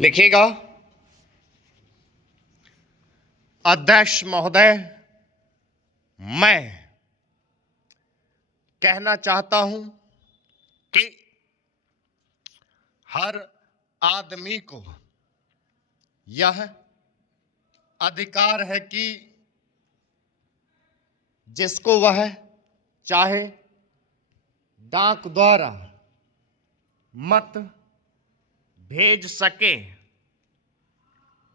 लिखिएगा। अध्यक्ष महोदय, मैं कहना चाहता हूं कि हर आदमी को यह अधिकार है कि जिसको वह चाहे डाक द्वारा मत भेज सके।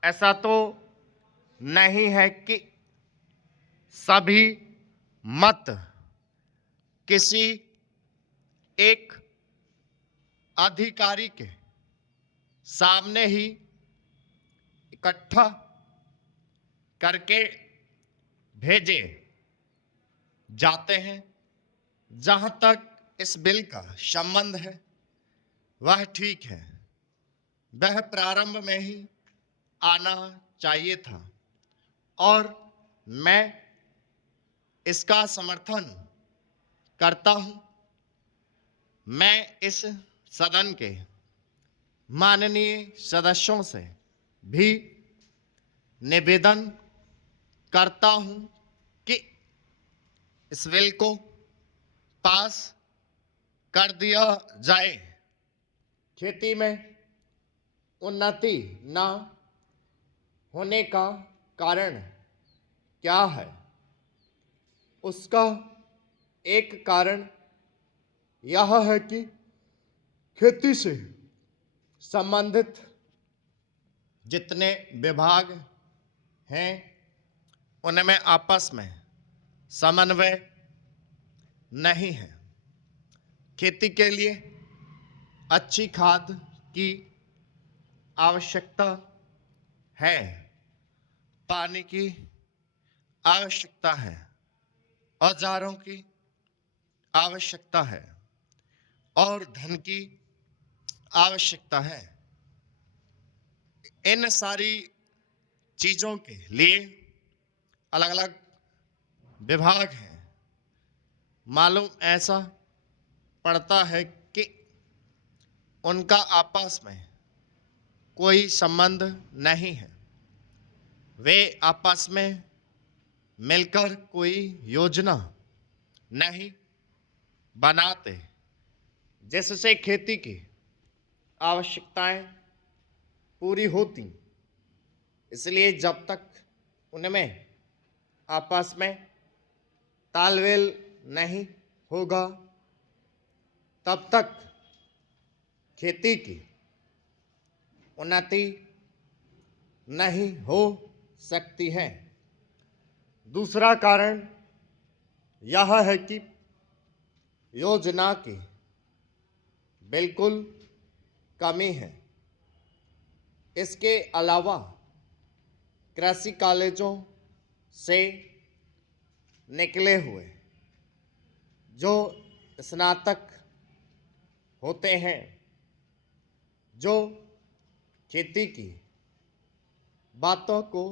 ऐसा तो नहीं है कि सभी मत किसी एक अधिकारी के सामने ही इकट्ठा करके भेजे जाते हैं। जहां तक इस बिल का संबंध है वह ठीक है, वह प्रारंभ में ही आना चाहिए था और मैं इसका समर्थन करता हूं। मैं इस सदन के माननीय सदस्यों से भी निवेदन करता हूं कि इस बिल को पास कर दिया जाए। खेती में उन्नति न होने का कारण क्या है? उसका एक कारण यह है कि खेती से संबंधित जितने विभाग हैं उनमें आपस में समन्वय नहीं है। खेती के लिए अच्छी खाद की आवश्यकता है, पानी की आवश्यकता है, औजारों की आवश्यकता है और धन की आवश्यकता है। इन सारी चीजों के लिए अलग अलग विभाग हैं। मालूम ऐसा पड़ता है कि उनका आपस में कोई संबंध नहीं है। वे आपस में मिलकर कोई योजना नहीं बनाते जिससे खेती की आवश्यकताएं पूरी होती। इसलिए जब तक उनमें आपस में तालमेल नहीं होगा तब तक खेती की उन्नति नहीं हो सकती है। दूसरा कारण यह है कि योजना की बिल्कुल कमी है। इसके अलावा कृषि कॉलेजों से निकले हुए जो स्नातक होते हैं, जो खेती की बातों को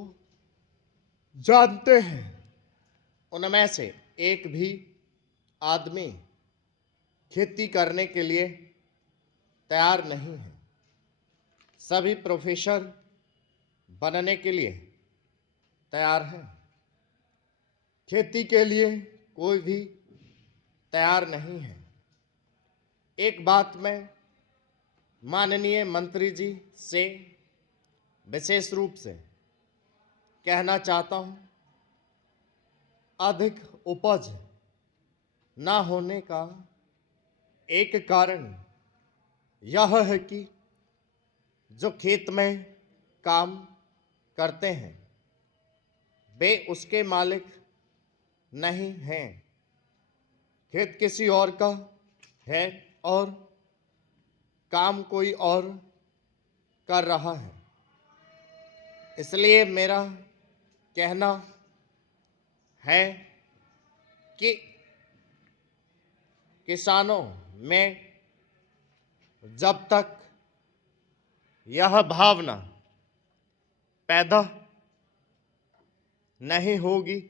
जानते हैं, उनमें से एक भी आदमी खेती करने के लिए तैयार नहीं है। सभी प्रोफेसर बनने के लिए तैयार हैं, खेती के लिए कोई भी तैयार नहीं है। एक बात मैं माननीय मंत्री जी से विशेष रूप से कहना चाहता हूं, अधिक उपज न होने का एक कारण यह है कि जो खेत में काम करते हैं वे उसके मालिक नहीं हैं। खेत किसी और का है और काम कोई और कर रहा है। इसलिए मेरा कहना है कि किसानों में जब तक यह भावना पैदा नहीं होगी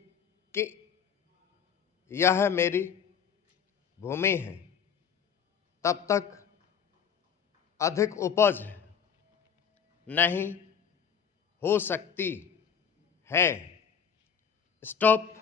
कि यह मेरी भूमि है, तब तक अधिक उपज नहीं हो सकती है। स्टॉप।